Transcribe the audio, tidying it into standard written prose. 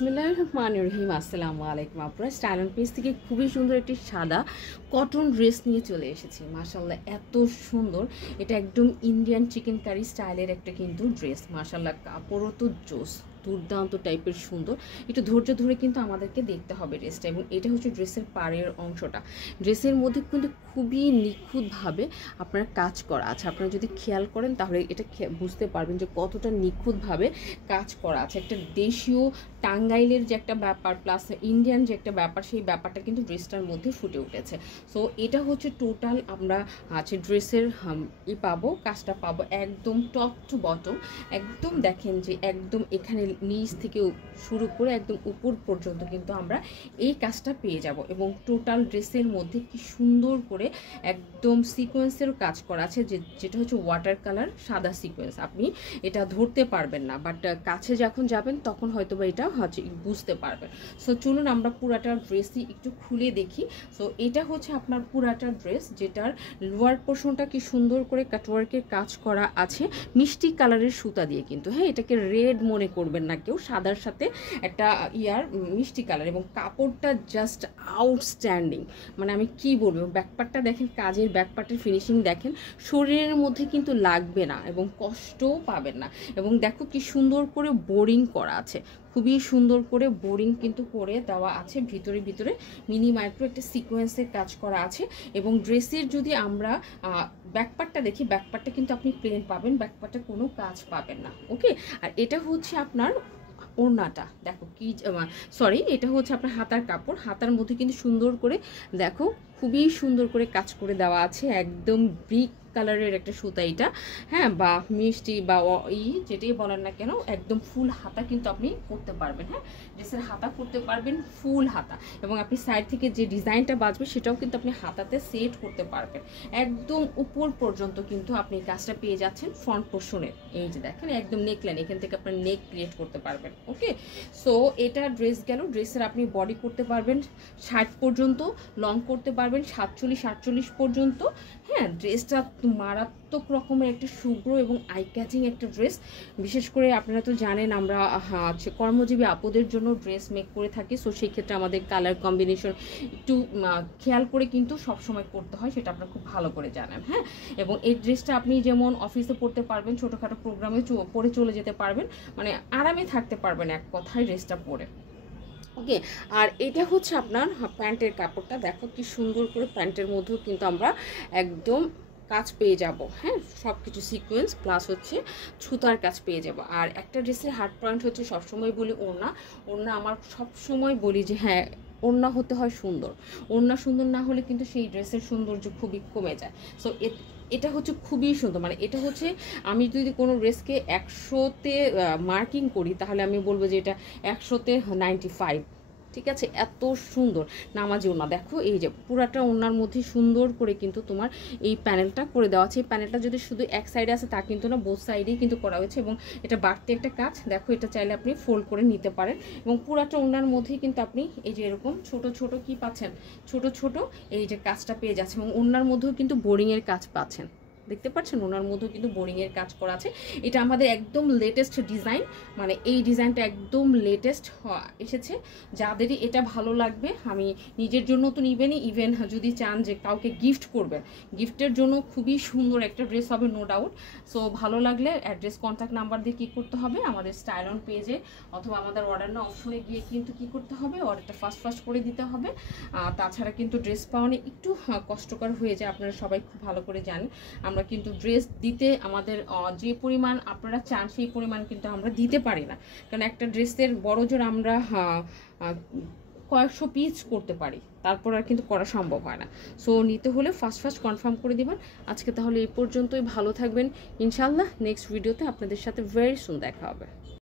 বিসমিল্লাহির রহমানির রহিম। আসসালামু আলাইকুম। আপনারা স্টাইল অ্যান্ড পেজ থেকে খুবই সুন্দর একটি সাদা কটন ড্রেস নিয়ে চলে এসেছি। মাশাআল্লাহ এত সুন্দর, এটা একদম ইন্ডিয়ান চিকেন কারি স্টাইলের একটা কিন্তু ড্রেস। মাশাআল্লাহ কাপড়ও তো জোস, দুর্দান্ত টাইপের সুন্দর। একটু ধৈর্য ধরে কিন্তু আমাদেরকে দেখতে হবে ড্রেসটা। এবং এটা হচ্ছে ড্রেসের পাড়ের অংশটা। ড্রেসের মধ্যে কিন্তু খুবই নিখুঁতভাবে আপনার কাজ করা আছে। আপনারা যদি খেয়াল করেন তাহলে এটা বুঝতে পারবেন যে কতটা নিখুঁতভাবে কাজ করা আছে। একটা দেশীয় টাঙ্গাইলের যে একটা ব্যাপার প্লাস ইন্ডিয়ান যে একটা ব্যাপার, সেই ব্যাপারটা কিন্তু ড্রেসটার মধ্যে ফুটে উঠেছে। সো এটা হচ্ছে টোটাল আমরা আছে ড্রেসের পাবো, কাজটা পাবো একদম টপ টু বটম। একদম দেখেন যে একদম এখানে নিচ থেকে শুরু করে একদম উপর পর্যন্ত কিন্তু আমরা এই কাজটা পেয়ে যাব। এবং টোটাল ড্রেসের মধ্যে কি সুন্দর করে একদম সিকোয়েন্সেরও কাজ করা আছে, যেটা হচ্ছে ওয়াটার কালার সাদা সিকোয়েন্স। আপনি এটা ধরতে পারবেন না, বাট কাছে যখন যাবেন তখন হয়তো বা এটা হচ্ছে বুঝতে পারবেন। সো চলুন আমরা পুরাটা ড্রেসই একটু খুলে দেখি। সো এটা হচ্ছে আপনার পুরাটা ড্রেস, যেটার লোয়ার পোর্শনটা কি সুন্দর করে কাটওয়ার্কের কাজ করা আছে মিষ্টি কালারের সুতা দিয়ে কিন্তু। হ্যাঁ, এটাকে রেড মনে করবেন না কেউ, সাদার সাথে একটা মিষ্টি কালার। এবং কাপড়টা জাস্ট আউটস্ট্যান্ডিং, মানে আমি কি বলবো, ব্যাকপার্টটা দেখেন, কাজের ব্যাকপার্টের ফিনিশিং দেখেন, শরীরের মধ্যে কিন্তু লাগবে না এবং কষ্টও পাবেন না। এবং দেখো কি সুন্দর করে বোরিং করা আছে, খুবই সুন্দর করে বোরিং কিন্তু করে দেওয়া আছে। ভিতরে ভিতরে মিনি মাইক্রো একটা সিকোয়েন্সের কাজ করা আছে। এবং ড্রেসের যদি আমরা ব্যাকপার্টটা দেখি, ব্যাকপার্টটা কিন্তু আপনি প্লেন পাবেন, ব্যাকপার্টে কোনো কাজ পাবেন না। ওকে, আর এটা হচ্ছে আপনার ওড়নাটা, দেখো কি সরি, এটা হচ্ছে আপনার হাতার কাপড়। হাতার মধ্যে কিন্তু সুন্দর করে দেখো খুবই সুন্দর করে কাজ করে দেওয়া আছে, একদম ব্রিক কালারের একটা সুতা এটা। হ্যাঁ, বা মিষ্টি বা যেটাই বলেন না কেন, একদম ফুল হাতা কিন্তু আপনি করতে পারবেন। হ্যাঁ, ড্রেসের হাতা করতে পারবেন ফুল হাতা। এবং আপনি সাইড থেকে যে ডিজাইনটা বাজবে সেটাও কিন্তু আপনি হাতাতে সেট করতে পারবেন। একদম উপর পর্যন্ত কিন্তু আপনি কাজটা পেয়ে যাচ্ছেন ফ্রন্ট পোর্শনের। এই যে দেখেন একদম নেকলাইন, এখান থেকে আপনার নেক ক্রিয়েট করতে পারবেন। ওকে, সো এটা ড্রেস গেল। ড্রেসের আপনি বডি করতে পারবেন 60 পর্যন্ত, লং করতে পারবেন 47-48 পর্যন্ত। হ্যাঁ, ড্রেসটা মারাত্মক রকমের একটা শুভ্র এবং আই ক্যাচিং একটা ড্রেস। বিশেষ করে আপনারা তো জানেন আমরা কর্মজীবী আপুদের জন্য ড্রেস মেক করে থাকি। সো সেই ক্ষেত্রে আমাদের কালার কম্বিনেশন একটু খেয়াল করে কিন্তু সবসময় করতে হয়, সেটা আপনারা খুব ভালো করে জানেন। হ্যাঁ, এবং এই ড্রেসটা আপনি যেমন অফিসে পড়তে পারবেন, ছোটোখাটো প্রোগ্রামে পরে চলে যেতে পারবেন, মানে আরামে থাকতে পারবেন এক কথায় ড্রেসটা পরে। ওকে, আর এটা হচ্ছে আপনার প্যান্টের কাপড়টা। দেখো কি সুন্দর করে প্যান্টের মধ্যেও কিন্তু আমরা একদম কাজ পেয়ে যাব। হ্যাঁ, সব কিছু সিকোয়েন্স প্লাস হচ্ছে ছুতার কাজ পেয়ে যাব। আর একটা ড্রেসের হার্ড পয়েন্ট হচ্ছে, সবসময় বলি ওড়না। ওড়না আমার সবসময় বলি যে হ্যাঁ, ওড়না হতে হয় সুন্দর। ওড়না সুন্দর না হলে কিন্তু সেই ড্রেসের সৌন্দর্য খুবই কমে যায়। সো এটা হচ্ছে খুবই সুন্দর, মানে এটা হচ্ছে আমি যদি কোনো ড্রেসকে 100-তে মার্কিং করি তাহলে আমি বলবো যে এটা 100-তে 95। ঠিক আছে, এত সুন্দর নামাজি ওড়না। দেখো এই যে পুরাটা ওড়নার মধ্যে সুন্দর করে কিন্তু তোমার এই প্যানেলটা করে দেওয়া আছে। এই প্যানেলটা যদি শুধু এক সাইডে আছে তা কিন্তু না, বোথ সাইডেই কিন্তু করা হয়েছে। এবং এটা বাড়তি একটা কাজ, দেখো এটা চাইলে আপনি ফোল্ড করে নিতে পারেন। এবং পুরাটা ওড়নার মধ্যেই কিন্তু আপনি এই যে এরকম ছোট ছোট কি পাচ্ছেন, ছোট ছোট এই যে কাজটা পেয়ে যাচ্ছে। এবং ওড়নার মধ্যেও কিন্তু বোরিংয়ের কাজ পাচ্ছেন, দেখতে পাচ্ছেন ওনার মধ্যেও কিন্তু বোরিংয়ের কাজ করা আছে। এটা আমাদের একদম লেটেস্ট ডিজাইন, মানে এই ডিজাইনটা একদম লেটেস্ট এসেছে। যাদেরই এটা ভালো লাগবে, আমি নিজের জন্য তো নিবেনই, ইভেন যদি চান যে কাউকে গিফট করবেন, গিফটের জন্য খুবই সুন্দর একটা ড্রেস হবে নো ডাউট। সো ভালো লাগলে অ্যাড্রেস কন্ট্যাক্ট নাম্বার দিয়ে কী করতে হবে, আমাদের স্টাইল অন পেজে অথবা আমাদের অর্ডার না অপশনে গিয়ে কিন্তু কী করতে হবে, অর্ডারটা ফার্স্ট করে দিতে হবে। তাছাড়া কিন্তু ড্রেস পাওয়ানো একটু কষ্টকর হয়ে যায়, আপনারা সবাই খুব ভালো করে জানেন। আমরা কিন্তু ড্রেস দিতে আমাদের যে পরিমাণ আপনারা চান সেই পরিমাণ কিন্তু আমরা দিতে পারি না, কারণ একটা ড্রেসের বড় জোর আমরা কয়েকশো পিস করতে পারি, তারপর আর কিন্তু করা সম্ভব হয় না। সো নিতে হলে ফার্স্ট কনফার্ম করে দিবেন। আজকে তাহলে এই পর্যন্তই, ভালো থাকবেন ইনশাল্লাহ। নেক্সট ভিডিওতে আপনাদের সাথে ভেরি সুন দেখা হবে।